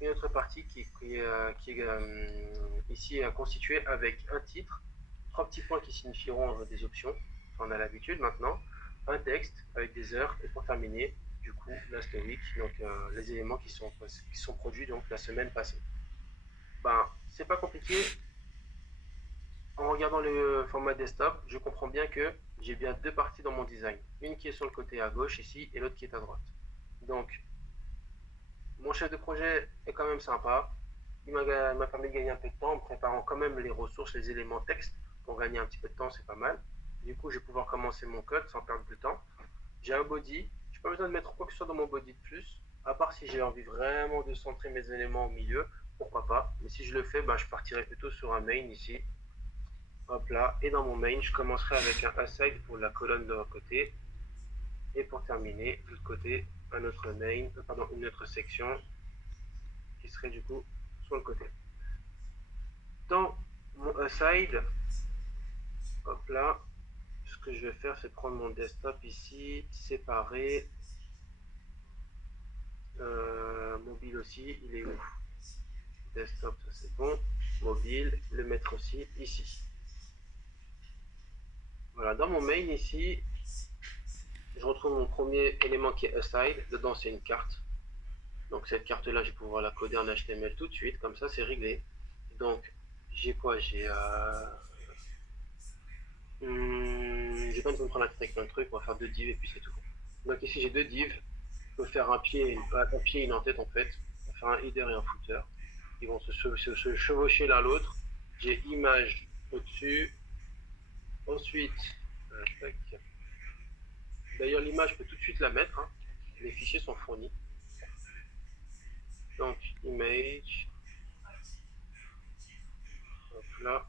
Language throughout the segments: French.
une autre partie qui est ici constituée avec un titre, trois petits points qui signifieront des options, on a l'habitude maintenant, un texte avec des heures, et pour terminer, du coup, last week, donc les éléments qui sont produits donc la semaine passée. Ben, c'est pas compliqué. En regardant le format desktop, je comprends bien que j'ai bien deux parties dans mon design. Une qui est sur le côté à gauche ici et l'autre qui est à droite. Donc, mon chef de projet est quand même sympa. Il m'a permis de gagner un peu de temps en préparant quand même les ressources, les éléments texte. Pour gagner un petit peu de temps, c'est pas mal. Du coup, je vais pouvoir commencer mon code sans perdre de temps. J'ai un body. Je n'ai pas besoin de mettre quoi que ce soit dans mon body de plus. À part si j'ai envie vraiment de centrer mes éléments au milieu, pourquoi pas. Mais si je le fais, ben, je partirai plutôt sur un main ici. Hop là. Et dans mon main, je commencerai avec un aside pour la colonne de l'autre côté. Et pour terminer, de l'autre côté, un autre main, pardon, une autre section qui serait du coup sur le côté. Dans mon aside, hop là, ce que je vais faire, c'est prendre mon desktop ici, séparer, mobile aussi, il est où? Desktop, ça c'est bon, mobile, le mettre aussi ici. Voilà, dans mon main ici, je retrouve mon premier élément qui est aside, dedans c'est une carte. Donc cette carte là, je vais pouvoir la coder en HTML tout de suite, comme ça c'est réglé. Donc j'ai quoi? J'ai pas besoin de me prendre la tête avec plein de trucs, on va faire deux divs et puis c'est tout. Donc ici j'ai deux divs, je peux faire un pied et une en-tête en fait. On va faire un header et un footer. Ils vont se chevaucher l'un l'autre. J'ai image au-dessus. Ensuite, d'ailleurs l'image je peux tout de suite la mettre, hein. Les fichiers sont fournis. Donc image, hop là,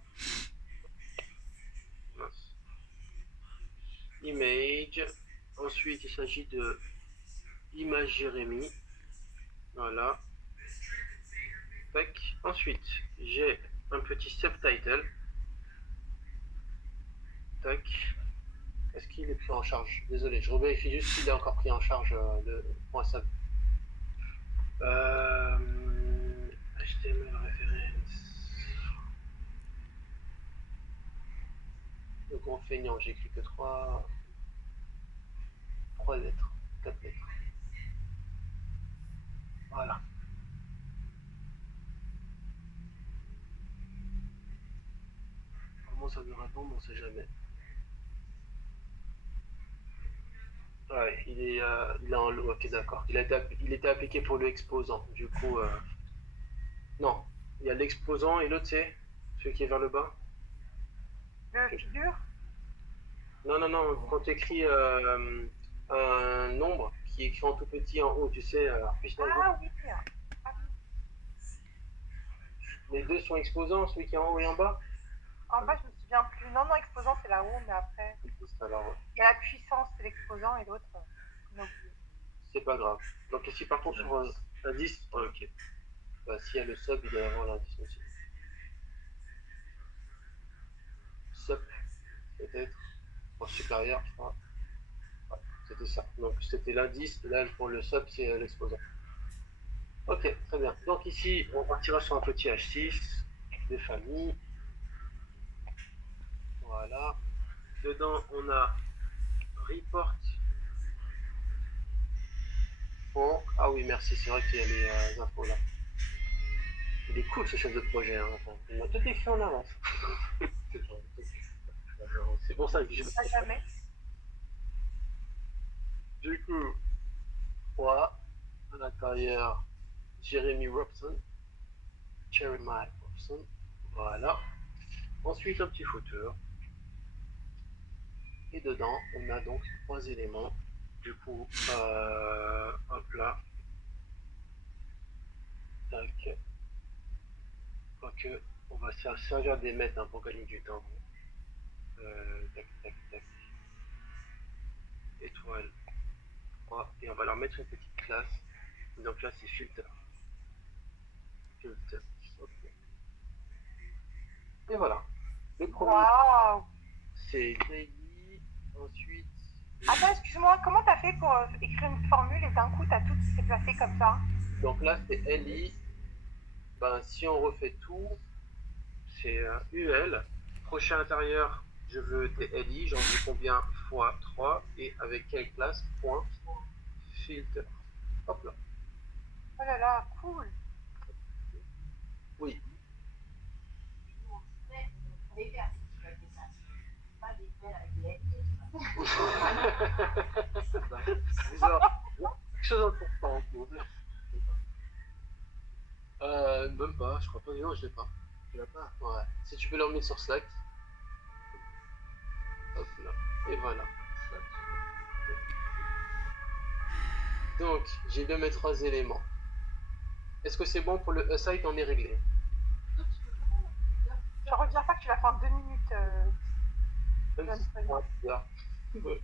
mince. Image, ensuite il s'agit de image Jérémy, voilà. Tac. Ensuite, j'ai un petit subtitle. Tac. Est-ce qu'il est pris en charge? Désolé, je revérifie juste s'il est encore pris en charge le point sub. HTML reference. Le gros feignant, j'écris que 3 lettres, 4 lettres. Voilà. Comment ça me répond, on sait jamais. Ouais, il est en lot, ok d'accord. Il était appliqué pour le exposant. Du coup, non. Il y a l'exposant et l'autre c'est celui qui est vers le bas. Le figure? Non, non, non, quand tu écris un nombre qui est écrit en tout petit en haut, tu sais, puissance 2, Ah oui. Ah, les deux sont exposants, celui qui est en haut et en bas. en bas, je me souviens plus. Non, non, exposant, c'est là-haut, mais après. Alors, Il y a la puissance, c'est l'exposant, et l'autre, on a oublié. c'est pas grave. Donc ici, partons sur l'indice. Ok. Bah, s'il y a le sub, il doit y avoir l'indice aussi. Sub, peut-être. En supérieur, je crois. Ouais, c'était ça. Donc c'était l'indice, et là pour le sub, c'est l'exposant. Ok, très bien. Donc ici, on partira sur un petit H6 de famille. Voilà. Dedans, on a report. Bon, ah oui, merci, c'est vrai qu'il y a les infos là. Il est cool ce chef de projet, hein. Il m'a tout écrit en avance. C'est pour ça que je. Pas jamais. Du coup, 3, à l'intérieur, Jeremy Robson, Jeremiah Robson, voilà. Ensuite, un petit footer. Et dedans, on a donc trois éléments. Du coup, hop là, tac, quoique, on va se servir des mètres hein, pour gagner du temps. Tac, tac, tac, étoile, 3, et on va leur mettre une petite classe. Donc là, c'est filter. Filter, ok. Et voilà. Le premier, Waouh! c'est daily. Ensuite, Attends, excuse-moi, comment t'as fait pour écrire une formule et d'un coup t'as tout qui s'est placé comme ça? donc là, c'est LI. Ben, si on refait tout, c'est UL. Prochain intérieur, je veux TLI, j'en veux combien fois 3 et avec quelle classe point filter. Hop là. Oh là là, cool. Oui. C'est bizarre. Quelque chose d'important. Même pas, je crois pas. Non, je l'ai pas. Tu l'as pas? Ouais. Si tu peux l'emmener sur Slack. Hop là. Et voilà. Donc, j'ai bien mes 3 éléments. Est-ce que c'est bon pour le site? On est réglé. Je reviens pas que tu l'as fait en 2 minutes. Même si c'est pas bizarre. Ouais.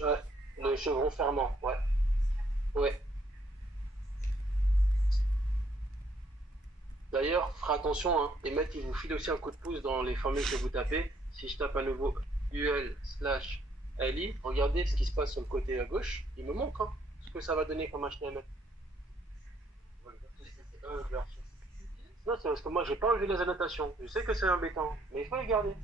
Ouais, le chevron fermant, ouais. Ouais. D'ailleurs, fera attention, hein. Les mecs, ils vous filent aussi un coup de pouce dans les formules que vous tapez. Si je tape à nouveau ul/li, regardez ce qui se passe sur le côté à gauche. Il me montre hein, ce que ça va donner comme HTML. Non, c'est parce que moi, j'ai pas enlevé les annotations. Je sais que c'est embêtant, mais il faut les garder.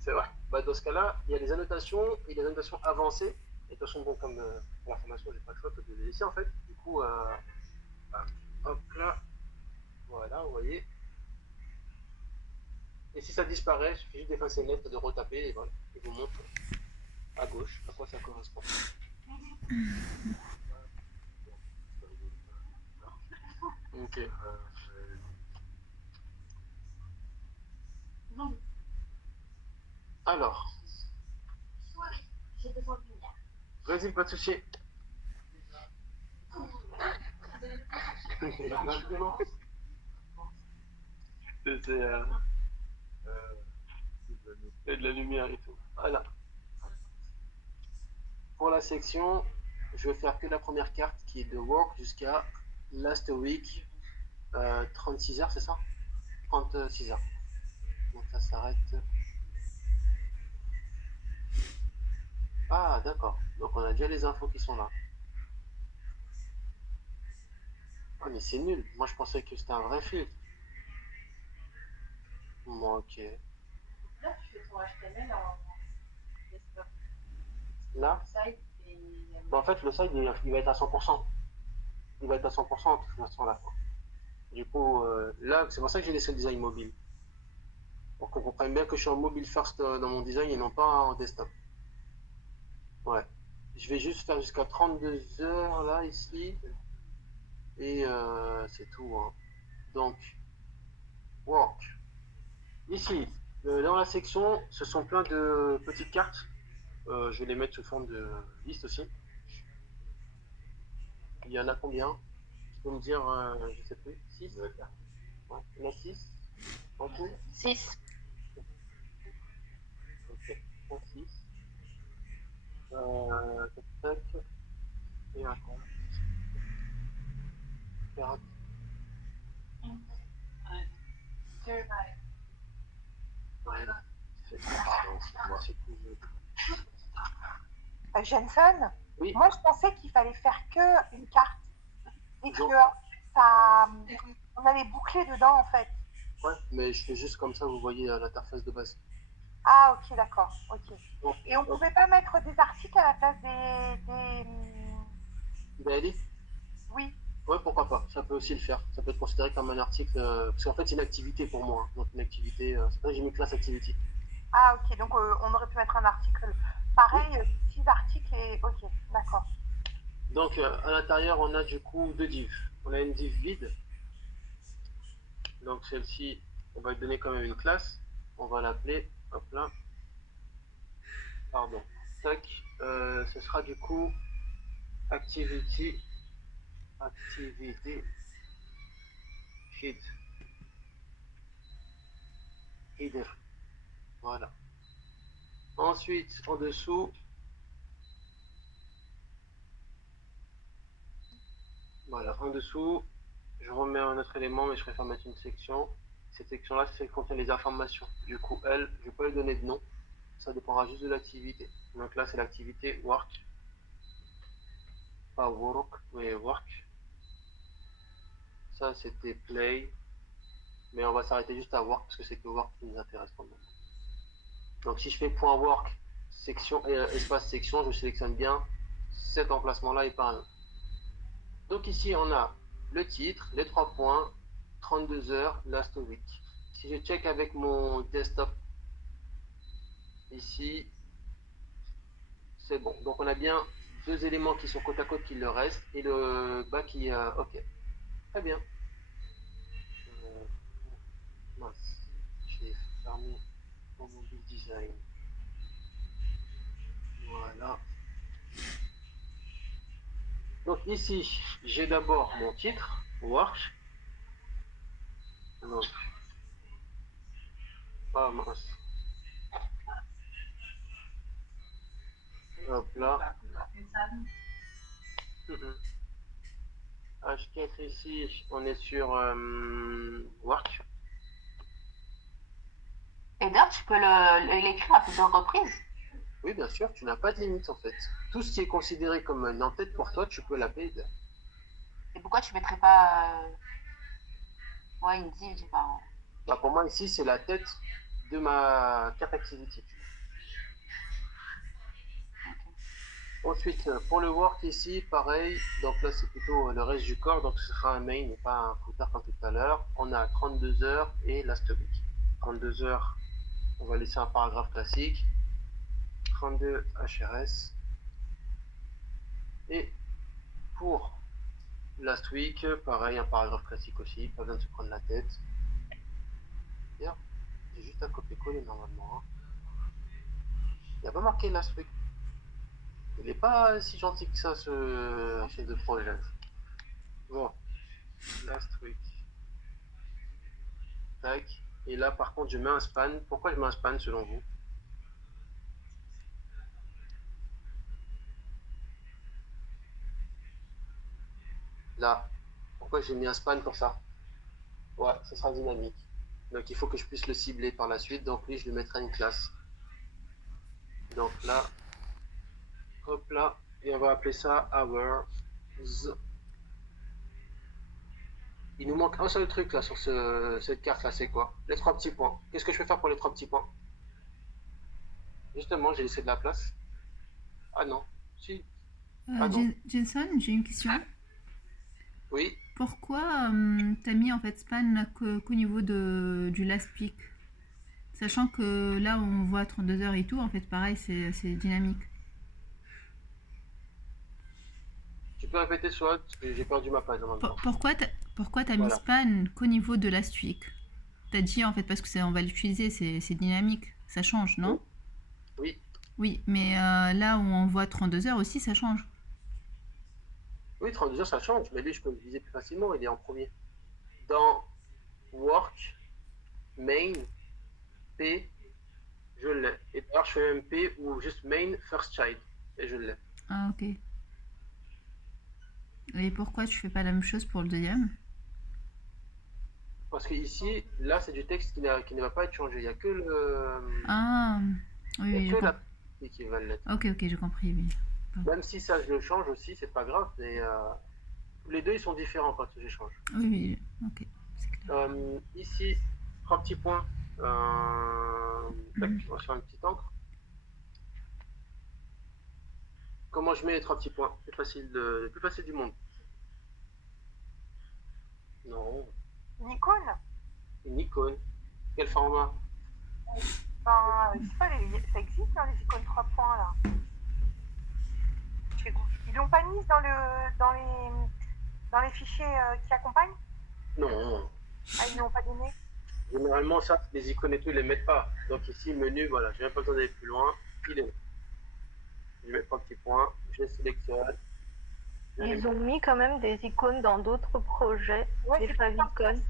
C'est vrai. Bah, dans ce cas-là, il y a des annotations et des annotations avancées. Et de toute façon, bon, comme pour la formation, j'ai pas le choix que de les laisser en fait. Du coup, hop là, voilà, vous voyez. Et si ça disparaît, il suffit juste d'effacer net, de retaper et voilà. Il vous montre à gauche à quoi ça correspond. Ok. Alors, vas-y, pas de souci. C'est de la lumière et tout. Voilà. Pour la section, je vais faire que la première carte qui est de work jusqu'à last week, 36 heures, c'est ça? 36 heures. Donc ça s'arrête. Ah, d'accord. Donc on a déjà les infos qui sont là. Ah, mais c'est nul. Moi, je pensais que c'était un vrai filtre. Bon, ok. Là, tu fais ton HTML en desktop. Là, Site et. bah, en fait, le site, il va être à 100%. Il va être à 100% de toute façon à la fin. Du coup, là, c'est pour ça que j'ai laissé le design mobile. Pour qu'on comprenne bien que je suis en mobile first dans mon design et non pas en desktop. Ouais. Je vais juste faire jusqu'à 32 heures là, ici. Et c'est tout. Hein. Donc, work. Ici, dans la section, ce sont plein de petites cartes. Je vais les mettre sous forme de liste aussi. Il y en a combien? Tu peux me dire, je sais plus, 6? Ouais, il y en a 6 en tout? 6. Ok, 6. Tac, tac. Et un compte. Faire Jensen, oui, moi je pensais qu'il fallait faire que une carte et que genre, ça, on allait boucler dedans en fait. ouais, mais je fais juste comme ça, vous voyez l'interface de base. Ah ok, d'accord, ok. Bon, Et on hop, pouvait pas mettre des articles à la place Daily? Oui, Ouais, pourquoi pas, ça peut aussi le faire. Ça peut être considéré comme un article, parce qu'en fait, c'est une activité pour moi. Hein. Donc, une activité, c'est pour ça que j'ai mis classe activity. ah ok, donc on aurait pu mettre un article. Oui. Pareil, 6 articles et ok, d'accord. Donc, à l'intérieur, on a du coup deux divs. On a une div vide. Donc, celle-ci, on va lui donner quand même une classe. On va l'appeler, hop là, pardon, tac. Ce sera du coup activity, activity, feed, header. Voilà. Ensuite, en dessous, voilà, en dessous, je remets un autre élément, mais je préfère mettre une section. Cette section-là, c'est celle qui contient les informations. Du coup, elle, je ne vais pas lui donner de nom. Ça dépendra juste de l'activité. Donc là, c'est l'activité work. Pas work, mais work. Ça, c'était play. Mais on va s'arrêter juste à work parce que c'est que work qui nous intéresse pour le moment. Donc si je fais point work, section, espace section, je sélectionne bien cet emplacement-là et pas un autre. Donc ici, on a le titre, les 3 points, 32 heures, last week. Si je check avec mon desktop, ici, c'est bon. Donc on a bien 2 éléments qui sont côte à côte qui le restent et le bas qui... ok, très bien. Mince, j'ai fermé mon mobile design. Voilà. Donc ici, j'ai d'abord mon titre, work. Donc, ah mince. Hop là. H4 ici, on est sur work. Et d'ailleurs, tu peux l'écrire à plusieurs reprises. Oui, bien sûr, tu n'as pas de limite en fait. Tout ce qui est considéré comme une en-tête pour toi, tu peux l'appeler. Et pourquoi tu mettrais pas ouais, une div, je sais pas. Bah, pour moi, ici, c'est la tête de ma carte activity. Ensuite, pour le work ici, pareil. Donc là, c'est plutôt le reste du corps. Donc ce sera un main et pas un footer comme tout à l'heure. On a 32 heures et last week. 32 heures, on va laisser un paragraphe classique. 32 HRS. Et pour last week, pareil, un paragraphe classique aussi. Pas besoin de se prendre la tête. D'ailleurs, j'ai juste à copier-coller normalement. Il n'y a pas marqué last week. Il n'est pas si gentil que ça, ce chef de projet. Bon, last week. Tac. Et là, par contre, je mets un span. Pourquoi je mets un span selon vous? Là. Pourquoi j'ai mis un span pour ça? Ouais, ça sera dynamique. Donc il faut que je puisse le cibler par la suite. Donc lui, je lui mettrai une classe. Donc là, hop là. Et on va appeler ça hours. Il nous manque un seul truc là sur cette carte là, c'est quoi? Les 3 petits points. Qu'est-ce que je vais faire pour les 3 petits points? Justement, j'ai laissé de la place. Ah non. Si. Ah non. Jason, j'ai une question. Oui. Pourquoi t'as mis en fait span qu'au niveau du last peak? Sachant que là on voit 32 heures et tout, en fait pareil, c'est dynamique. Tu peux répéter soit parce que j'ai perdu ma page en même temps. Pourquoi t'as mis Voilà. span qu'au niveau de last week? T'as dit en fait parce que on va l'utiliser, c'est dynamique, ça change, non? Oui. Oui, mais là où on voit 32 heures aussi, ça change. Oui, 32 heures ça change, mais lui je peux le viser plus facilement, il est en premier. Dans work, main, P, je l'ai. Et d'ailleurs je fais même P ou juste main, first child, et je l'ai. Ah ok. Et pourquoi tu fais pas la même chose pour le deuxième? Parce que ici, là c'est du texte qui ne va pas être changé, il n'y a que le... Ah, oui, il y a oui, que la partie qui va l'être. Ok, j'ai compris, oui. Même si ça je le change aussi, c'est pas grave, mais les deux ils sont différents quand j'échange. Oui, ok. Ici, 3 petits points. Tac, on va faire une petite encre. Comment je mets les 3 petits points? Le plus facile du monde. Non. Une icône? Une icône. Quel format? Enfin, je sais pas, ça existe dans les icônes 3 points là. Ils l'ont pas mise dans les fichiers qui accompagnent? Non. Ah, ils l'ont pas donné? Généralement, ça, les icônes et tout, ils les mettent pas. Donc ici, menu, voilà, j'ai même pas besoin d'aller plus loin. Il est là. Je mets 3 petits points, je les sélectionne. Ils ont mis quand même des icônes dans d'autres projets, Ouais, des favicons.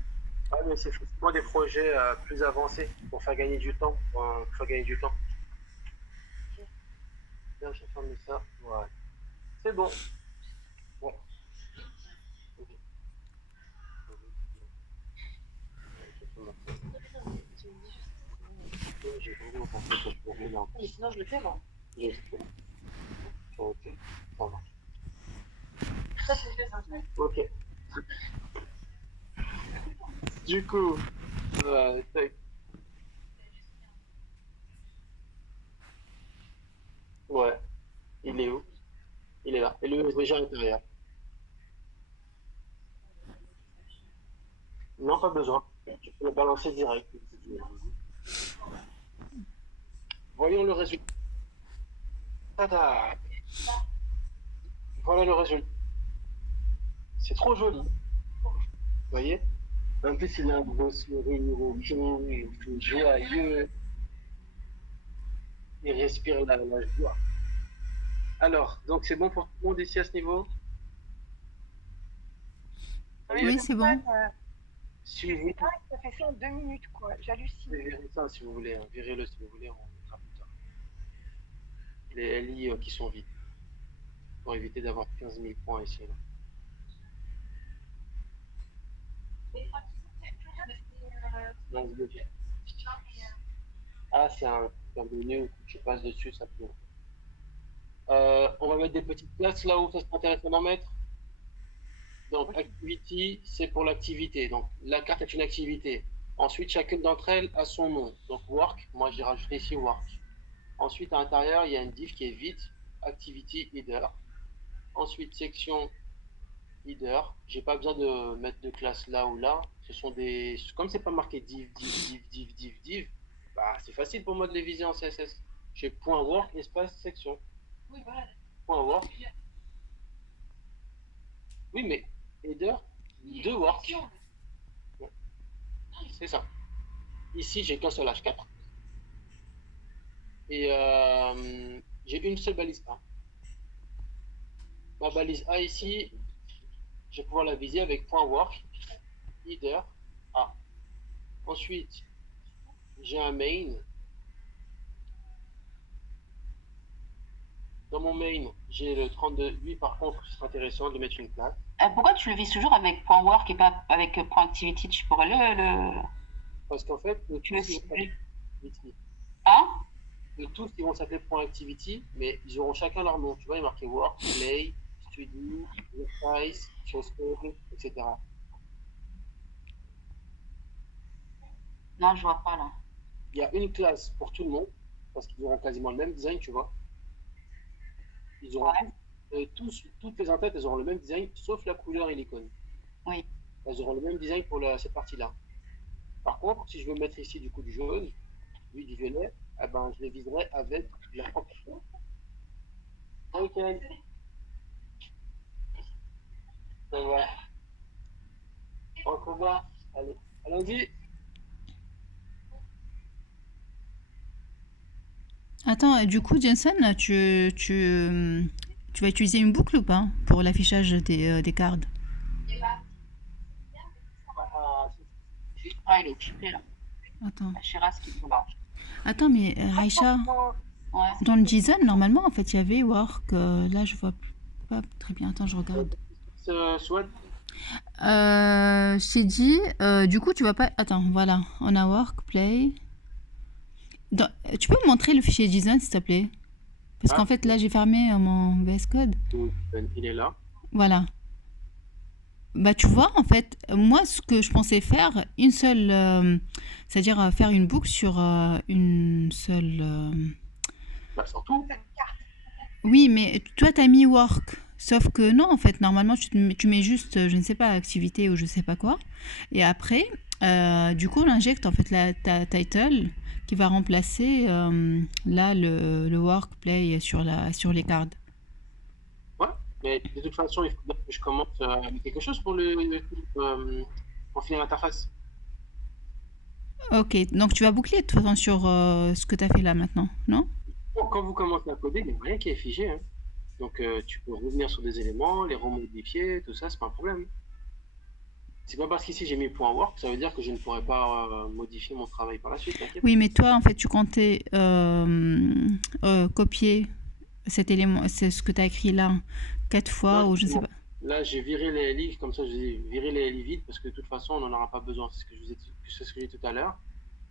Ah, mais c'est forcément des projets plus avancés pour faire gagner du temps. Pour faire gagner du temps. Bien, j'ai fermé ça. Voilà. C'est bon. Bon. J'ai compris, en fait, je peux revenir en Mais sinon, je le fais, moi. Je sais. Ok, ça va. Ça, c'est fait, ça. Ok. Du coup, tac. Ouais, il est où? Il est là. Et le déjà à l'intérieur. Non, pas besoin. Tu peux le balancer direct. Voyons le résultat. Tada. Voilà le résultat. C'est trop joli. Vous voyez? En plus, il a un beau sourire, joyeux. Il respire la joie. Alors, donc c'est bon pour tout le monde ici à ce niveau? Oui, c'est bon. Si vous voulez, Ça fait ça en 2 minutes, quoi. J'hallucine. verrez ça si vous voulez. Hein. Verrez-le si vous voulez, on mettra plus tard. Les LI qui sont vides. Pour éviter d'avoir 15 000 points ici. Là. Non, je le fais. Ah, c'est un menu où je passe dessus, ça peut. On va mettre des petites places là où ça serait intéressant d'en mettre. Donc, activity, c'est pour l'activité. Donc, la carte est une activité. Ensuite, chacune d'entre elles a son nom. Donc, work, moi j'ai rajouté ici work. Ensuite, à l'intérieur, il y a une div qui est vide, activity header. Ensuite, section header. J'ai pas besoin de mettre de classe là ou là. Ce sont des. Comme c'est pas marqué div, bah, c'est facile pour moi de les viser en CSS. J'ai point .work, espace, section. Oui, voilà. Point .work. Oui, mais header de work. C'est ça. Ici, j'ai qu'un seul H4. Et j'ai une seule balise A. Ma balise A ici, je vais pouvoir la viser avec .work, header, A. Ensuite, j'ai un main. Dans mon main, j'ai le 32. Lui, par contre, ce serait intéressant de mettre une classe. Pourquoi tu le vises toujours avec .work et pas avec .activity? Tu pourrais le... Parce qu'en fait, le Tu le tous, Hein? ils vont s'appeler .activity, mais ils auront chacun leur nom. Tu vois, il est marqué work, play, study, exercise, chose code, etc. Non, je vois pas là. Il y a une classe pour tout le monde, parce qu'ils auront quasiment le même design, tu vois. Ils auront toutes les entêtes, elles auront le même design, sauf la couleur et l'icône. Oui. Elles auront le même design pour cette partie-là. Par contre, si je veux mettre ici du coup du jaune, lui du violet, eh ben, je les viserai avec la fonction. Ok. Ça va. En combat. Allez, allons-y. Attends, du coup, Jensen, tu vas utiliser une boucle ou pas pour l'affichage des cards? Ah, il est occupé là. Attends. Shiraz qui est là. Attends, mais Raïcha, Ouais. dans le JSON, normalement, en fait, il y avait work. Là, je vois pas très bien. Attends, je regarde. Soit. Je t'ai dit, du coup, tu vas pas. Attends, voilà. On a work, play. Tu peux me montrer le fichier JSON, s'il te plaît? Parce qu'en fait, là, j'ai fermé mon VS Code. Il est là. Voilà. Bah, tu vois, en fait, moi, ce que je pensais faire, une seule. C'est-à-dire faire une boucle sur une seule. Bah, surtout. Oui, mais toi, t'as mis work. Sauf que non, en fait, normalement, tu mets juste, je ne sais pas, activité ou je sais pas quoi. Et après, du coup, on injecte en fait ta title qui va remplacer là le work play sur les cards. Ouais, mais de toute façon, il faut bien que je commence avec quelque chose pour pour finir l'interface. Ok, donc tu vas boucler de toute façon sur ce que tu as fait là maintenant, non? Bon, quand vous commencez à coder, il n'y a rien qui est figé. Hein. Donc, tu peux revenir sur des éléments, les remodifier, tout ça, c'est pas un problème. C'est pas parce qu'ici j'ai mis .work, ça veut dire que je ne pourrais pas modifier mon travail par la suite, t'inquiète. Oui, mais toi, en fait, tu comptais copier cet élément, c'est ce que tu as écrit là, 4 fois Non, ou je sais pas. Là, j'ai viré les LI, comme ça, j'ai viré les LI vides parce que de toute façon, on n'en aura pas besoin. C'est ce que je vous ai dit tout à l'heure.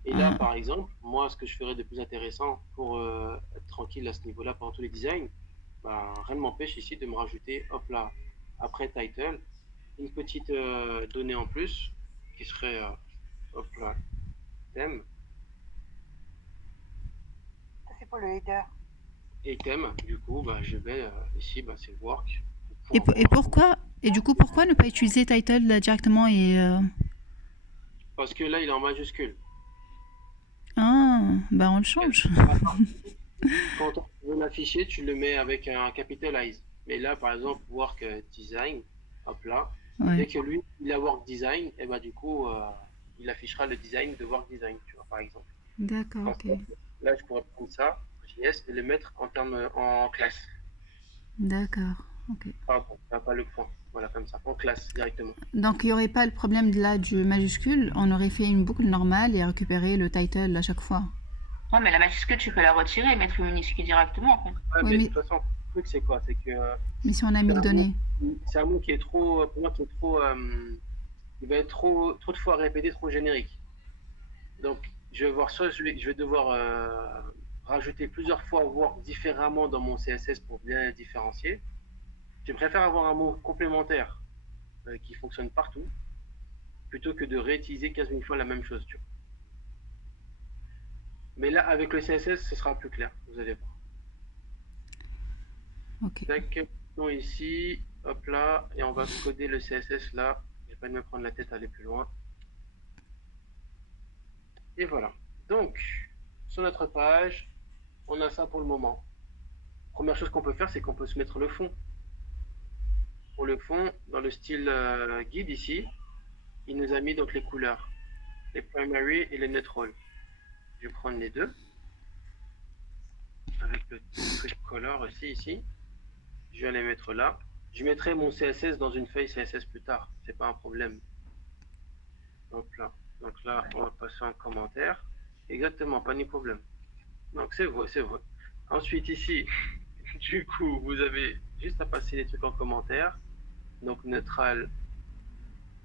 Et là, par exemple, moi, ce que je ferais de plus intéressant pour être tranquille à ce niveau-là pendant tous les designs, bah, rien ne m'empêche ici de me rajouter, hop là, après title, une petite donnée en plus qui serait, hop là, thème. Ça, c'est pour le header. Et thème, du coup, bah, je vais ici, bah, c'est work. Et pourquoi, et du coup, pourquoi ne pas utiliser title là, directement et Parce que là, il est en majuscule. Ah, bah on le change. Quand on veut l'afficher, tu le mets avec un capitalize. Mais là, par exemple, work design, hop là, Ouais. dès que lui, il a work design, et bah, du coup, il affichera le design de work design, tu vois, par exemple. D'accord, En ok. fait, là, je pourrais prendre ça, JS, et le mettre en termes en classe. D'accord, ok. Pardon, pas le point. Voilà, comme ça, en classe directement. Donc il n'y aurait pas le problème de là du majuscule, on aurait fait une boucle normale et récupéré le title à chaque fois. Non, mais la majuscule, tu peux la retirer et mettre une minuscule directement, en fait. Ouais, Oui, mais de mais, toute façon, le truc, c'est quoi? C'est que mais si on a c'est 1000 un données. c'est un mot qui est trop, pour moi, qui est trop, il va être trop de fois répété, trop générique. Donc, je vais voir soit je vais devoir rajouter plusieurs fois work différemment dans mon CSS pour bien différencier. Je préfère avoir un mot complémentaire qui fonctionne partout plutôt que de réutiliser 15 000 fois la même chose. Tu vois. Mais là, avec le CSS, ce sera plus clair. Vous allez voir. Ok. Tac, non ici, hop là, et on va coder le CSS là. Je vais pas me prendre la tête à aller plus loin. Et voilà. Donc, sur notre page, on a ça pour le moment. Première chose qu'on peut faire, c'est qu'on peut se mettre le fond. Pour le fond, dans le style guide ici, il nous a mis donc les couleurs, les primary et les neutral. Je vais prendre les deux, avec le truc color aussi ici. Je vais les mettre là. Je mettrai mon CSS dans une feuille CSS plus tard, c'est pas un problème. Hop là. Donc là, on va passer en commentaire. Exactement, pas de problème. Donc c'est vrai, c'est vrai. Ensuite ici, du coup, vous avez juste à passer les trucs en commentaire. Donc neutral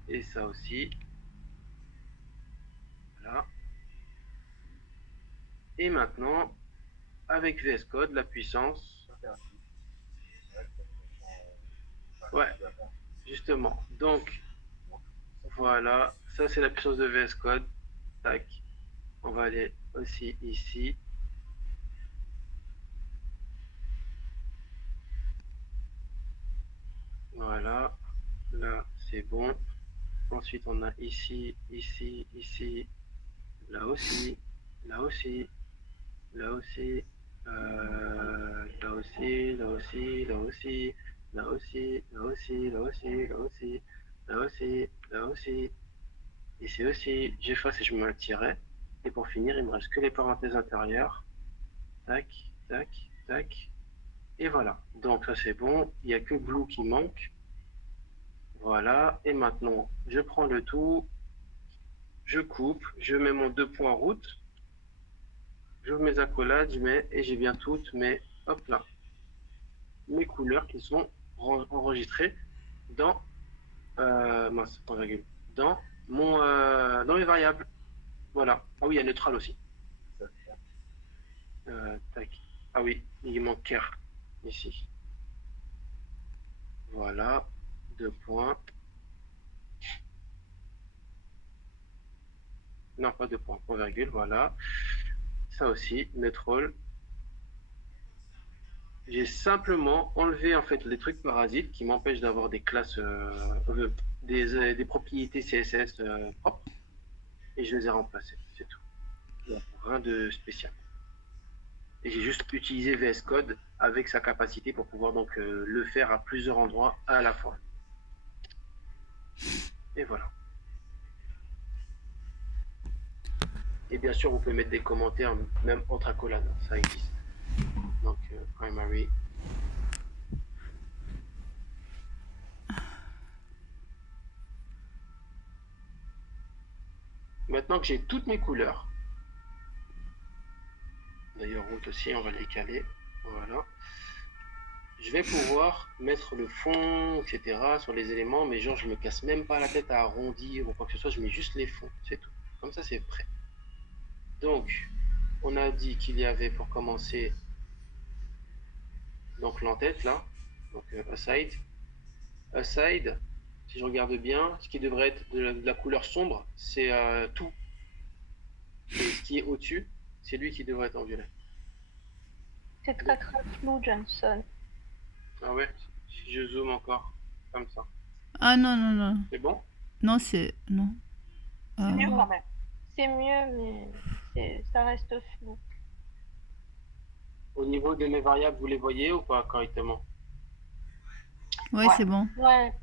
et ça aussi. Voilà. Et maintenant, avec VS Code, la puissance. Ouais, justement. Donc, voilà. Ça, c'est la puissance de VS Code. Tac. On va aller aussi ici. Voilà. Là, c'est bon. Ensuite, on a ici, ici, ici. Là aussi. Là aussi. Là aussi. Là aussi. Là aussi. Là aussi. Là aussi. Là aussi. Là aussi. Là aussi. Là aussi. Là aussi. Ici aussi, j'efface et je me le tirais. Et pour finir, il me reste que les parenthèses intérieures. Tac, tac, tac. Et voilà. Donc ça c'est bon. Il n'y a que Blue qui manque. Voilà. Et maintenant, je prends le tout. Je coupe. Je mets mon 2 points route. J'ouvre mes accolades. Je mets et j'ai bien toutes mes, hop là, mes couleurs qui sont enregistrées dans, mince, point virgule, dans dans mes variables. Voilà. Ah oui, il y a neutral aussi. Tac. Ah oui, il manque care ici. Voilà, 2 points. Non, pas 2 points, point virgule, voilà. Ça aussi, neutral. J'ai simplement enlevé en fait les trucs parasites qui m'empêchent d'avoir des classes, des propriétés CSS propres. Et je les ai remplacés, c'est tout. Rien de spécial. Et j'ai juste utilisé VS Code avec sa capacité pour pouvoir donc le faire à plusieurs endroits à la fois. Et voilà. Et bien sûr, vous pouvez mettre des commentaires, même entre accolades, ça existe. Donc, primary. Maintenant que j'ai toutes mes couleurs, d'ailleurs, route aussi, on va les caler. Voilà. Je vais pouvoir mettre le fond, etc. sur les éléments, mais genre, je me casse même pas la tête à arrondir ou quoi que ce soit, je mets juste les fonds, c'est tout. Comme ça, c'est prêt. Donc, on a dit qu'il y avait pour commencer donc l'entête là, donc aside. Aside, si je regarde bien, ce qui devrait être de la couleur sombre, c'est tout. Et ce qui est au-dessus, c'est lui qui devrait être en violet. C'est très très flou, Johnson. Ah ouais, si je zoome encore, comme ça. Ah non, non, non. C'est bon? Non, c'est... Non. C'est mieux Euh, quand même. C'est mieux, mais ça reste flou. Au niveau de mes variables, vous les voyez ou pas correctement? ouais, Ouais. c'est bon. Ouais,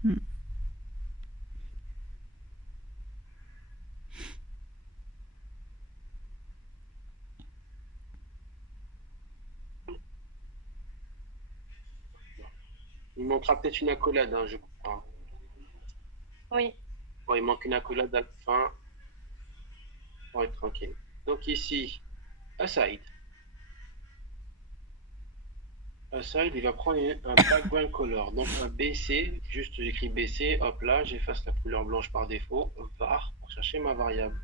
Il manquera peut-être une accolade, hein, je crois. oui. Bon, il manque une accolade à la fin pour être tranquille. Donc ici, aside. Aside, il va prendre un background color. Donc un BC, juste j'écris BC, hop là, j'efface la couleur blanche par défaut, var, pour chercher ma variable.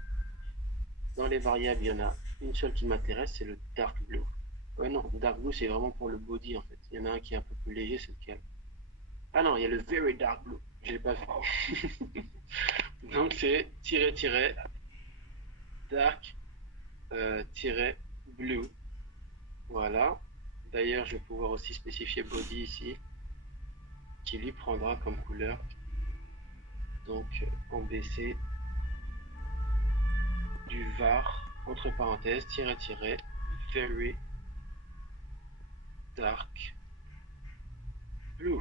Dans les variables, il y en a une seule qui m'intéresse, c'est le dark blue. Ouais non, dark blue c'est vraiment pour le body en fait. Il y en a un qui est un peu plus léger, c'est lequel? Ah non, il y a le very dark blue. Je l'ai pas fait. Donc c'est tiret dark blue. Voilà. D'ailleurs, je vais pouvoir aussi spécifier body ici, qui lui prendra comme couleur. Donc en BC du var entre parenthèses very dark blue.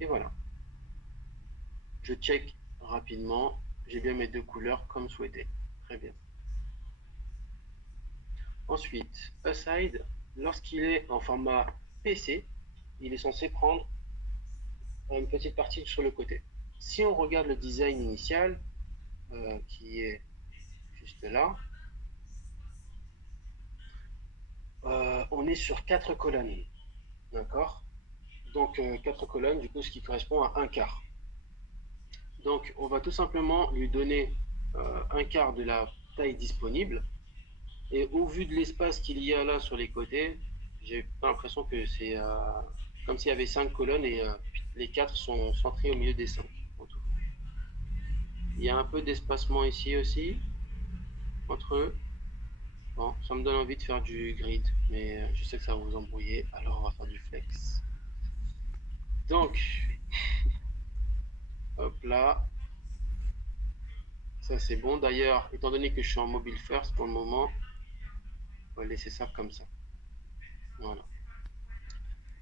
Et voilà. Je check rapidement. J'ai bien mes deux couleurs comme souhaité. Très bien. Ensuite, aside, lorsqu'il est en format PC, il est censé prendre une petite partie sur le côté. Si on regarde le design initial, qui est juste là, on est sur 4 colonnes. D'accord? Donc 4 colonnes, du coup, ce qui correspond à un quart. Donc on va tout simplement lui donner un quart de la taille disponible. Et au vu de l'espace qu'il y a là sur les côtés, j'ai l'impression que c'est comme s'il y avait 5 colonnes et les 4 sont centrés au milieu des 5. Il y a un peu d'espacement ici aussi, entre eux. Bon, ça me donne envie de faire du grid, mais je sais que ça va vous embrouiller, alors on va faire du flex. Donc, hop là, ça c'est bon. D'ailleurs, étant donné que je suis en mobile first pour le moment, on va laisser ça comme ça. Voilà.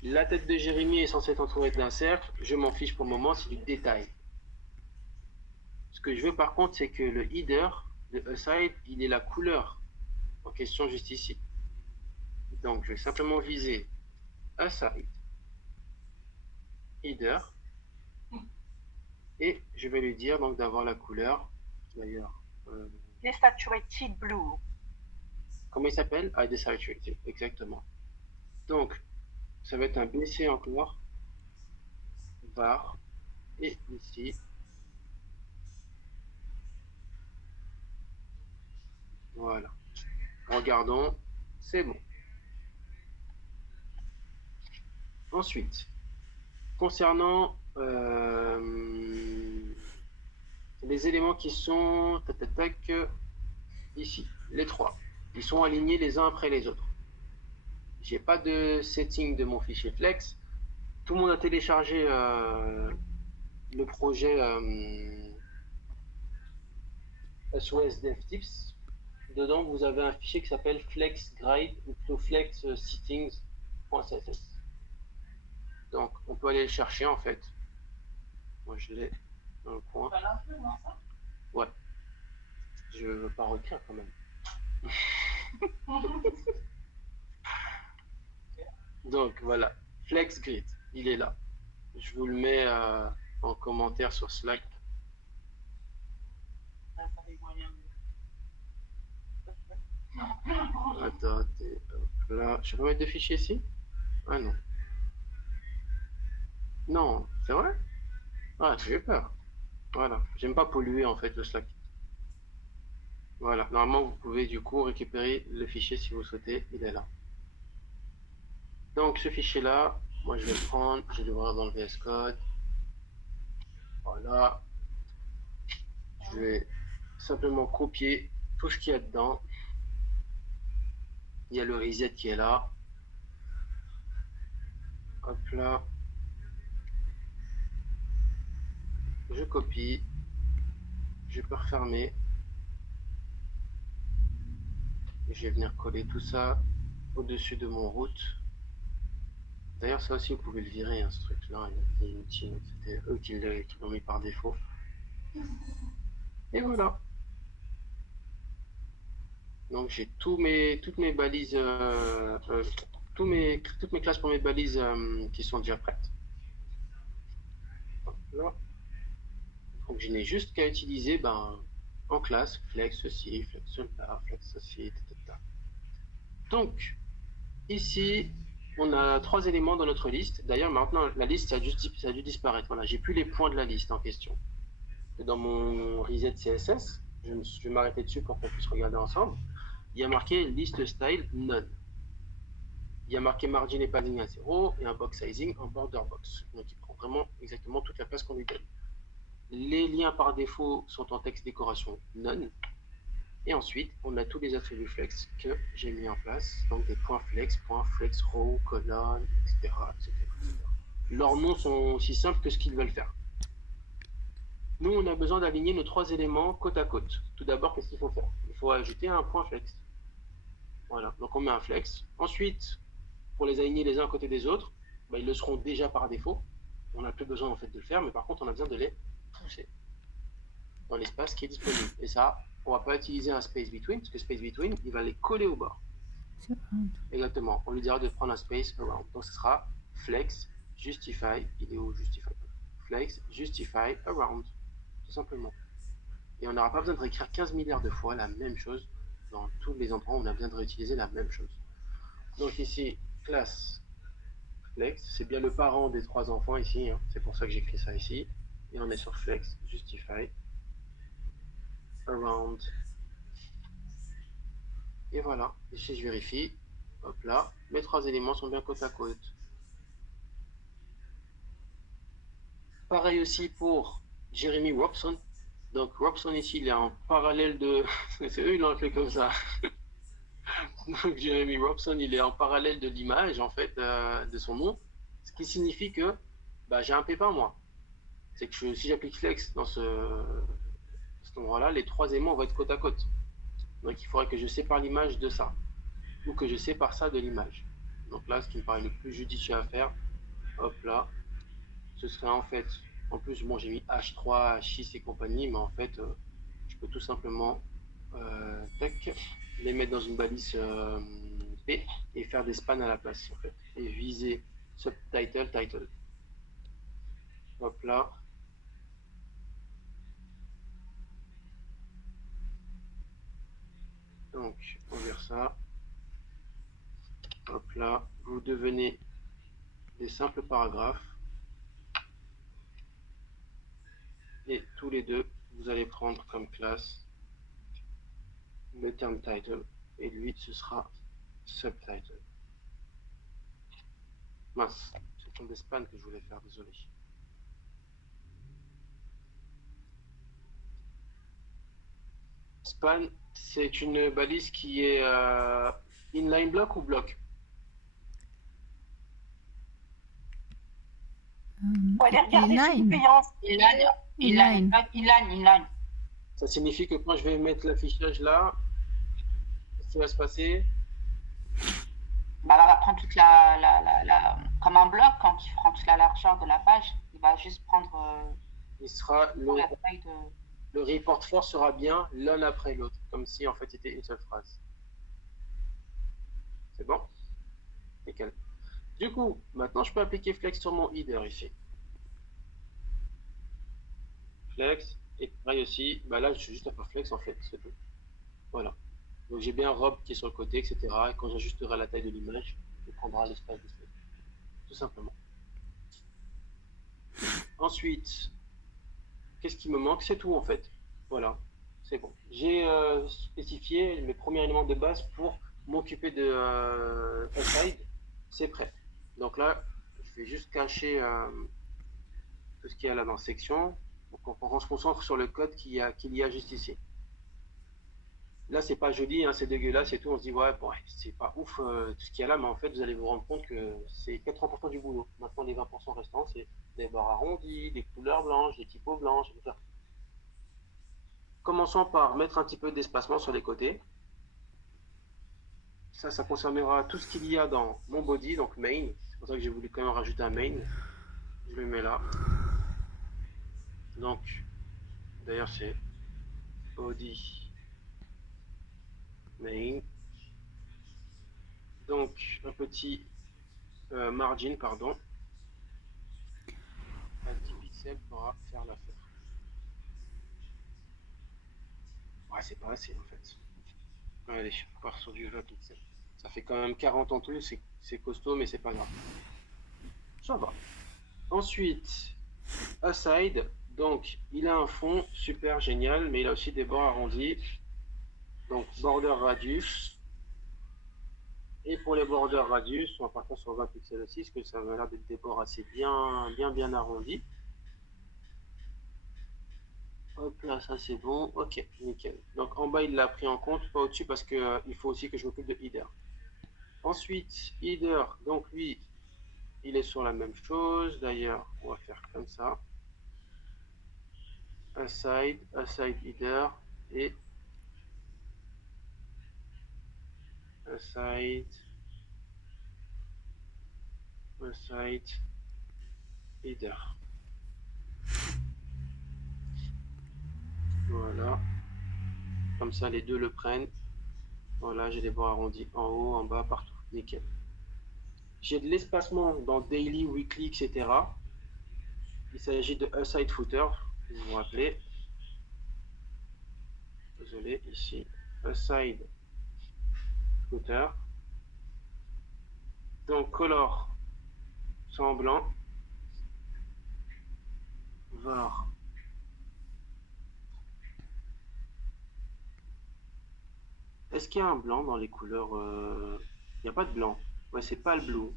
La tête de Jérémy est censée être entourée d'un cercle. Je m'en fiche pour le moment, c'est du détail. Ce que je veux par contre, c'est que le header de aside, il est la couleur en question juste ici. Donc, je vais simplement viser aside, header, et je vais lui dire donc d'avoir la couleur. D'ailleurs, Desaturated blue. comment il s'appelle? Ah, desaturated, exactement. Donc, ça va être un BC encore, var, et ici, voilà. Regardons, c'est bon. Ensuite, concernant les éléments qui sont ici, les trois, ils sont alignés les uns après les autres. J'ai pas de setting de mon fichier Flex. Tout le monde a téléchargé le projet SOS DevTips. Dedans, vous avez un fichier qui s'appelle FlexGride ou plutôt FlexSettings.css. Donc, on peut aller le chercher en fait. Moi, je l'ai dans le coin. Ouais. Je veux pas recréer quand même. Donc voilà, FlexGrid, il est là. Je vous le mets en commentaire sur Slack. Attendez, hop là. Je peux mettre deux fichiers ici? Ah non. Non, c'est vrai? Ah, j'ai eu peur. Voilà, j'aime pas polluer en fait le Slack. Voilà, normalement vous pouvez du coup récupérer le fichier si vous souhaitez, il est là. Donc ce fichier-là, moi je vais le prendre, je vais l'ouvrir dans le VS Code. Voilà, je vais simplement copier tout ce qu'il y a dedans. Il y a le reset qui est là. Hop là, je copie, je peux refermer. Et je vais venir coller tout ça au-dessus de mon route. D'ailleurs, ça aussi, vous pouvez le virer, hein, ce truc-là. Il est inutile. C'était eux qui l'ont mis par défaut. Et voilà. Donc, j'ai toutes mes balises, toutes mes classes pour mes balises qui sont déjà prêtes. Hop là. Donc, je n'ai juste qu'à utiliser en classe flex ceci, flex cela, flex ceci, etc. Donc, ici, on a 3 éléments dans notre liste. D'ailleurs, maintenant, la liste, ça a dû disparaître. Voilà, j'ai plus les points de la liste en question. Dans mon reset CSS, je vais m'arrêter dessus pour qu'on puisse regarder ensemble. Il y a marqué list style none. Il y a marqué margin et padding à 0 et un box sizing en border box. Donc, il prend vraiment exactement toute la place qu'on lui donne. Les liens par défaut sont en texte décoration none. Et ensuite, on a tous les attributs flex que j'ai mis en place, donc des points flex row, colonne, etc., etc., etc. Leurs noms sont aussi simples que ce qu'ils veulent faire. Nous, on a besoin d'aligner nos 3 éléments côte à côte. Tout d'abord, qu'est-ce qu'il faut faire? Il faut ajouter un point flex. Voilà, donc on met un flex. Ensuite, pour les aligner les uns à côté des autres, ils le seront déjà par défaut. On n'a plus besoin en fait de le faire, mais par contre, on a besoin de les pousser dans l'espace qui est disponible. Et ça, on va pas utiliser un space between, parce que space between, il va les coller au bord. Exactement. On lui dira de prendre un space around. Donc ce sera flex, justify, il est où justify? Flex, justify, around. Tout simplement. Et on n'aura pas besoin de réécrire 15 milliards de fois la même chose dans tous les endroits où on a besoin de réutiliser la même chose. Donc ici, classe flex, c'est bien le parent des 3 enfants ici, hein. C'est pour ça que j'écris ça ici. Et on est sur flex, justify, around. Et voilà, ici je vérifie, hop là, mes 3 éléments sont bien côte à côte. Pareil aussi pour Jeremy Robson. Donc Robson ici, il est en parallèle de... C'est eux, ils l'ont appelé comme ça. Donc Jeremy Robson, il est en parallèle de l'image, en fait, de son nom. Ce qui signifie que j'ai un pépin, moi. C'est que si j'applique flex dans cet endroit-là, les 3 éléments vont être côte à côte. Donc il faudrait que je sépare l'image de ça. Ou que je sépare ça de l'image. Donc là, ce qui me paraît le plus judicieux à faire, hop là, ce serait en fait, en plus, bon, j'ai mis H3, H6 et compagnie, mais en fait, je peux tout simplement les mettre dans une balise P et faire des spans à la place, en fait, et viser subtitle, title. Hop là. Donc, on vire ça. Hop là, vous devenez des simples paragraphes. Et tous les deux, vous allez prendre comme classe le terme title. Et lui, ce sera subtitle. Mince, ce sont des spans que je voulais faire, désolé. Span, c'est une balise qui est inline block ou block? Faut aller regarder sur Inline. payance. Inline. Ça signifie que quand je vais mettre l'affichage là, qu'est-ce qui va se passer? Là, on va prendre toute comme un bloc, quand il prend toute la largeur de la page, il va juste prendre Il sera la taille de... le report for sera bien l'un après l'autre, comme si en fait c'était une seule phrase. C'est bon? Nickel. Du coup, maintenant je peux appliquer flex sur mon header ici. Flex, et pareil aussi, là je suis juste à faire flex en fait, c'est tout. Voilà. Donc j'ai bien robe qui est sur le côté, etc. Et quand j'ajusterai la taille de l'image, il prendra l'espace de flex. Tout simplement. Ensuite, qu'est-ce qui me manque? C'est tout en fait. Voilà. c'est bon. J'ai spécifié mes premiers éléments de base pour m'occuper de Aside. C'est prêt. Donc là, je vais juste cacher tout ce qu'il y a là dans section. Donc on se concentre sur le code qu'il y a juste ici. Là, c'est pas joli, hein, c'est dégueulasse et tout. On se dit, ouais, bon, c'est pas ouf tout ce qu'il y a là, mais en fait, vous allez vous rendre compte que c'est 80% du boulot. Maintenant, les 20% restants, c'est des barres arrondies, des couleurs blanches, des typos blanches, tout ça. Commençons par mettre un petit peu d'espacement sur les côtés. Ça concernera tout ce qu'il y a dans mon body, donc main. C'est pour ça que j'ai voulu quand même rajouter un main. Je le mets là. Donc, d'ailleurs, c'est body main. Donc, un petit margin, pardon. Un 10 pixels pourra faire l'affaire. Ouais, c'est pas assez en fait. Allez, on part sur du 20 pixels. Ça fait quand même 40 en tout, c'est costaud, mais c'est pas grave. Ça va. Ensuite, Aside, donc il a un fond super génial, mais il a aussi des bords arrondis. Donc border radius. Et pour les borders radius, on va partir sur 20 pixels aussi, parce que ça va l'air d'être des bords assez bien arrondis. Hop là, ça c'est bon. Ok, nickel. Donc en bas, il l'a pris en compte, pas au-dessus, parce que il faut aussi que je m'occupe de header. Ensuite, header, donc lui, il est sur la même chose. D'ailleurs, on va faire comme ça. Aside header et aside header. Voilà. Comme ça, les deux le prennent. Voilà, j'ai des bords arrondis en haut, en bas, partout. Nickel. J'ai de l'espacement dans daily, weekly, etc. Il s'agit de aside footer, vous vous rappelez. Désolé, ici. Aside footer. Donc, color sans blanc. Var. Est-ce qu'il y a un blanc dans les couleurs il n'y a pas de blanc. Ouais, c'est pas le blue.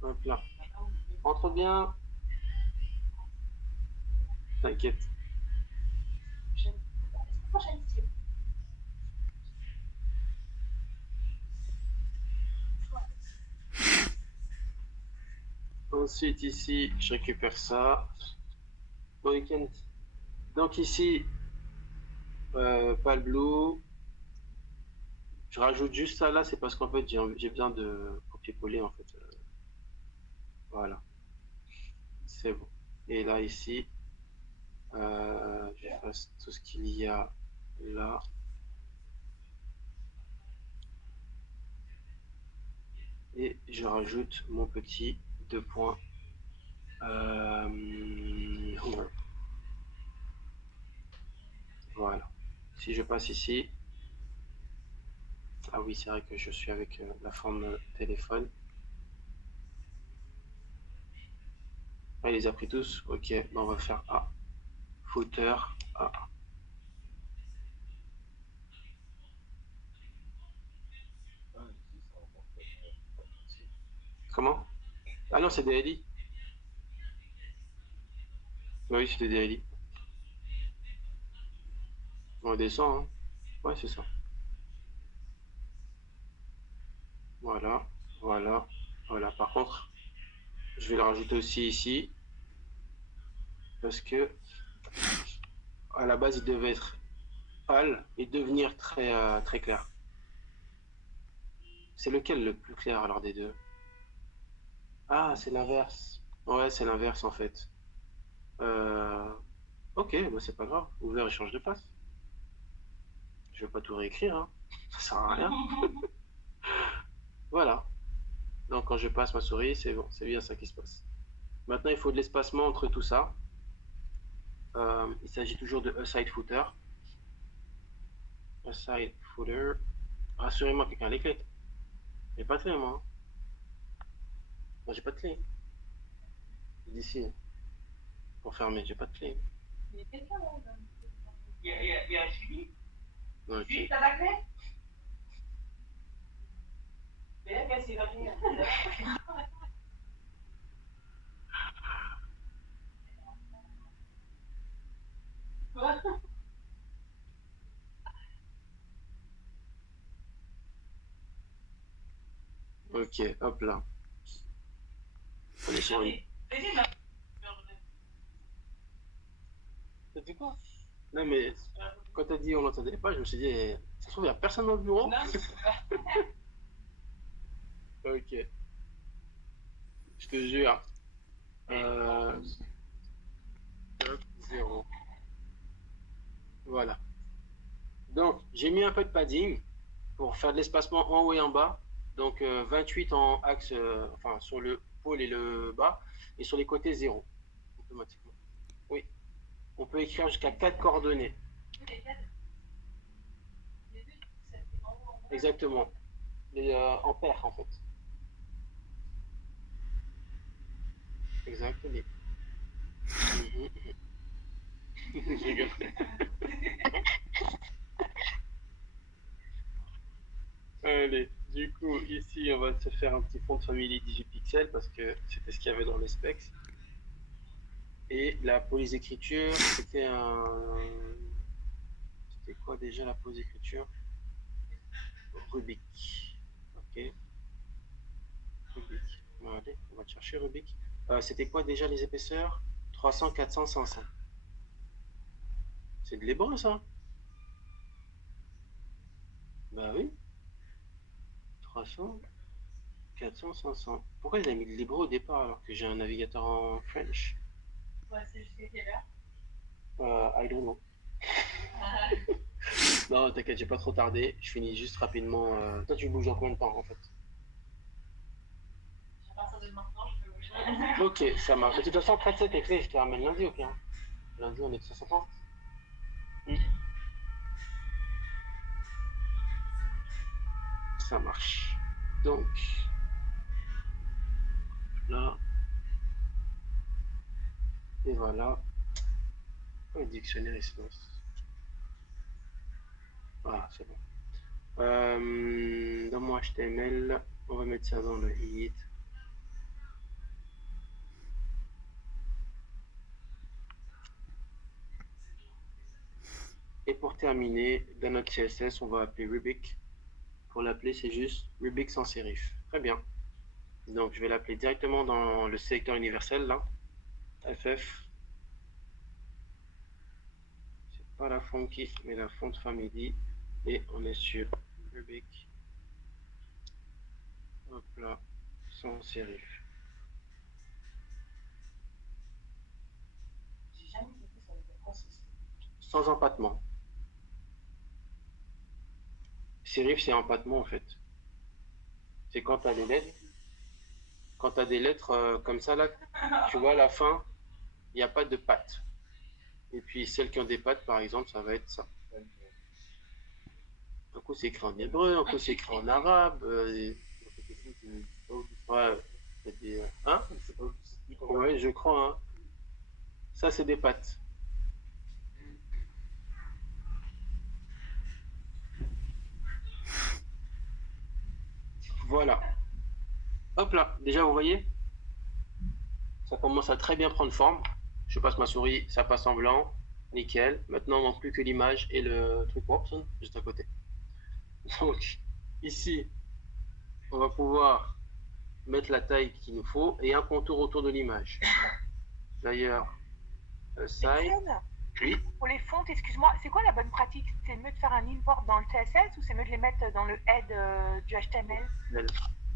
Hop là. Entre bien. T'inquiète. Ensuite, ici, je récupère ça. Donc ici, pas le blue. Je rajoute juste ça là, c'est parce qu'en fait, j'ai besoin de copier-coller en fait. Voilà, c'est bon. Et là, ici, j'efface tout ce qu'il y a là. Et je rajoute mon petit 2 points. Voilà. Si je passe ici, ah oui, c'est vrai que je suis avec la forme téléphone. Ah, il les a pris tous. Ok, ben on va faire A. Footer A. Comment? Ah non, c'est DLI. Oui, c'était DLI. On descend, hein. Ouais, c'est ça. Voilà, voilà, voilà. Par contre, je vais le rajouter aussi ici. Parce que à la base, il devait être pâle et devenir très clair. C'est lequel le plus clair alors des deux? Ah, c'est l'inverse. Ouais, c'est l'inverse en fait. Euh, Ok, bah c'est pas grave. Ouvert et change de place. Je vais pas tout réécrire, hein. Ça sert à rien. Voilà. Donc quand je passe ma souris, c'est bon, c'est bien ça qui se passe. Maintenant, il faut de l'espacement entre tout ça. Il s'agit toujours de aside footer. Aside footer. Rassurez-moi, quelqu'un a les clés. J'ai pas de clé, moi, hein. Moi, j'ai pas de clé. D'ici, pour fermer, j'ai pas de clé. Ok. Ok, hop là. On est sur une... T'as dit quoi? Non mais, quand t'as dit on l'entendait pas, je me suis dit, ça se trouve, il n'y a personne dans le bureau? Ok, je te jure. Hop, 0. Voilà. Donc, j'ai mis un peu de padding pour faire de l'espacement en haut et en bas. Donc, 28 en axe, enfin, sur le pôle et le bas, et sur les côtés 0, automatiquement. Oui, on peut écrire jusqu'à 4 coordonnées. Exactement. Les, en paire, en fait. Exactement. Je rigole. Allez, du coup, ici, on va se faire un petit fond de famille 18 pixels parce que c'était ce qu'il y avait dans les specs. Et la police d'écriture, c'était un... C'était quoi déjà la police d'écriture? Rubik. Ok, Rubik. Allez, on va chercher Rubik. C'était quoi déjà les épaisseurs? 300, 400, 500. C'est de l'hébreu ça? Bah oui. 300, 400, 500. Pourquoi ils ont mis de l'hébreu au départ alors que j'ai un navigateur en French? I don't know. Non, t'inquiète, j'ai pas trop tardé. Je finis juste rapidement. Toi, tu bouges en combien de temps en fait? Ok, ça marche. De toute façon, après cette écrit, je te ramène lundi au pire. Lundi, on est de 150. Ça marche. Donc, là, et voilà. Oh, le dictionnaire, il se lance. Ah, c'est bon. Dans mon HTML, on va mettre ça dans le hit. Et pour terminer, dans notre CSS, on va appeler Rubik. Pour l'appeler, c'est juste Rubik sans sérif. Très bien. Donc, je vais l'appeler directement dans le sélecteur universel, là. FF. C'est pas la funky, mais la font family. Et on est sur Rubik. Hop là, sans sérif. Sans empattement. Sérif, c'est empattement en fait. C'est quand tu as des lettres. Quand tu as des lettres comme ça, là, tu vois, à la fin, il n'y a pas de pattes. Et puis celles qui ont des pattes, par exemple, ça va être ça. Un coup, c'est écrit en hébreu, un coup, c'est écrit en arabe. Ouais, c'est des, hein? Ouais, je crois, hein. Ça, c'est des pattes. Voilà. Hop là, déjà, vous voyez? Ça commence à très bien prendre forme. Je passe ma souris, ça passe en blanc. Nickel. Maintenant, il ne manque plus que l'image et le truc Warpson juste à côté. Donc, ici, on va pouvoir mettre la taille qu'il nous faut et un contour autour de l'image. D'ailleurs, ça est... Oui. Pour les fontes, excuse-moi, c'est quoi la bonne pratique? C'est mieux de faire un import dans le CSS ou c'est mieux de les mettre dans le head du HTML?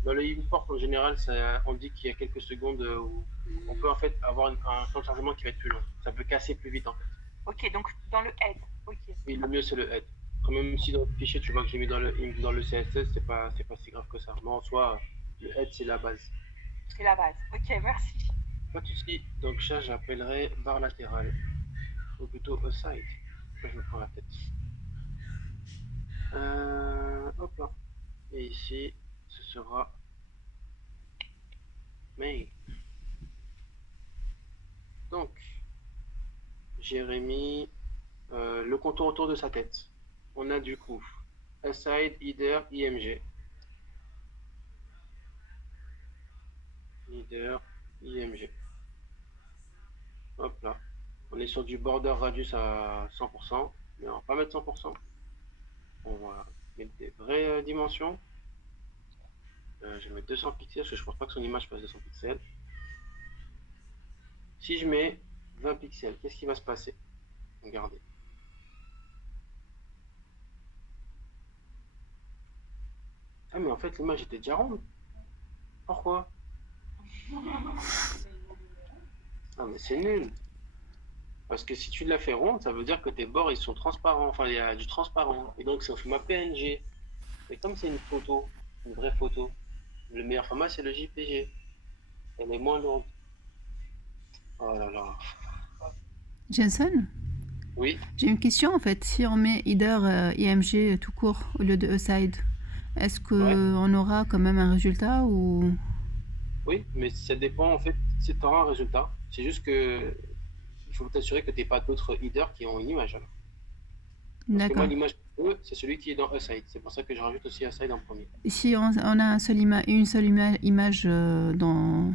Dans le import, en général, ça, on dit qu'il y a quelques secondes où on peut en fait avoir un temps de chargement qui va être plus long. Ça peut casser plus vite en fait. Ok, donc dans le head. Ok. Oui, le mieux c'est le head. Quand même si dans le fichier tu vois que j'ai mis dans le CSS, c'est pas si grave que ça. Mais en soi, le head c'est la base. C'est la base. Ok, merci. Pas de souci. Donc ça, j'appellerai barre latérale. Ou plutôt aside. Là, je me prends la tête. Hop là. Et ici, ce sera main. Donc, Jérémy, le contour autour de sa tête. On a du coup aside, header, IMG. Header, IMG. Hop là. On est sur du border radius à 100%, mais on va pas mettre 100%. On va mettre des vraies dimensions. Je vais mettre 200 pixels parce que je pense pas que son image fasse 200 pixels. Si je mets 20 pixels, qu'est-ce qui va se passer? Regardez. Ah mais en fait l'image était déjà ronde. Pourquoi? Ah mais c'est nul. Parce que si tu la fais ronde, ça veut dire que tes bords ils sont transparents. Enfin il y a du transparent. Et donc c'est un format PNG. Et comme c'est une photo, une vraie photo, le meilleur format c'est le JPG. Elle est moins lourde. Oh là là. Jensen, Oui, j'ai une question en fait. Si on met header IMG tout court au lieu de aside, est-ce ouais. qu'on aura quand même un résultat ou... Oui, mais ça dépend en fait. C'est tu auras un résultat. C'est juste que il faut t'assurer que tu n'aies pas d'autres headers qui ont une image. Alors. Parce que moi, D'accord. l'image que je veux, c'est celui qui est dans aside. C'est pour ça que je rajoute aussi aside en premier. Si on a une seule image dans...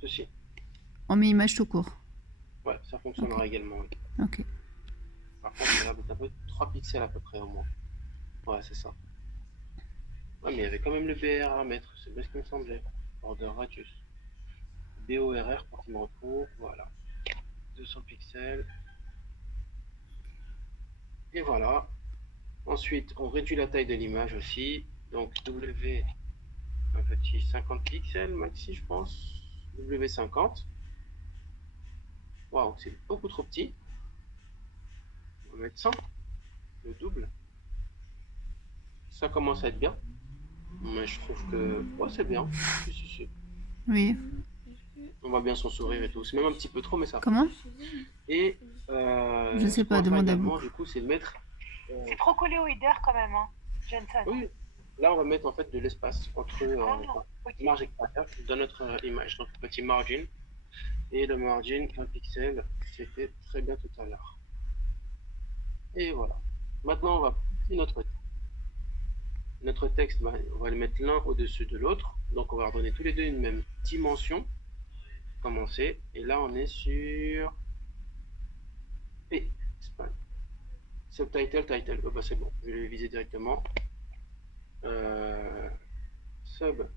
Ceci. On met image tout court. Ouais, ça fonctionnera également. Oui. Ok. Par contre, ça a l'air d'être un peu 3 pixels à peu près au moins. Ouais, c'est ça. Ouais, mais il y avait quand même le BR à mettre. C'est bien ce qui me semblait. Border radius. BORR pour qu'il me retrouve. Voilà. 200 pixels. Et voilà. Ensuite, on réduit la taille de l'image aussi. Donc W, un petit 50 pixels maxi, je pense. W50. Waouh, c'est beaucoup trop petit. On va mettre 100, le double. Ça commence à être bien. Mais je trouve que ouais, c'est bien. Si. Oui. On voit bien son sourire et tout. C'est même un petit peu trop, mais ça va. Comment? Et Je sais ce qu'on pas, va faire demande à également, vous. du coup, c'est de mettre. C'est trop collé au header quand même, hein, Jensen. Oui, là, on va mettre en fait de l'espace entre Ok. marge et caractère dans notre image. Donc, petit margin. Et le margin, 1 pixel, c'était très bien tout à l'heure. Et voilà. Maintenant, on va plier notre texte, on va le mettre l'un au-dessus de l'autre. Donc, on va leur donner tous les deux une même dimension. Commencer. Et là, on est sur P. Subtitle, title. Oh, bah, c'est bon. Je vais le viser directement. Subtitle.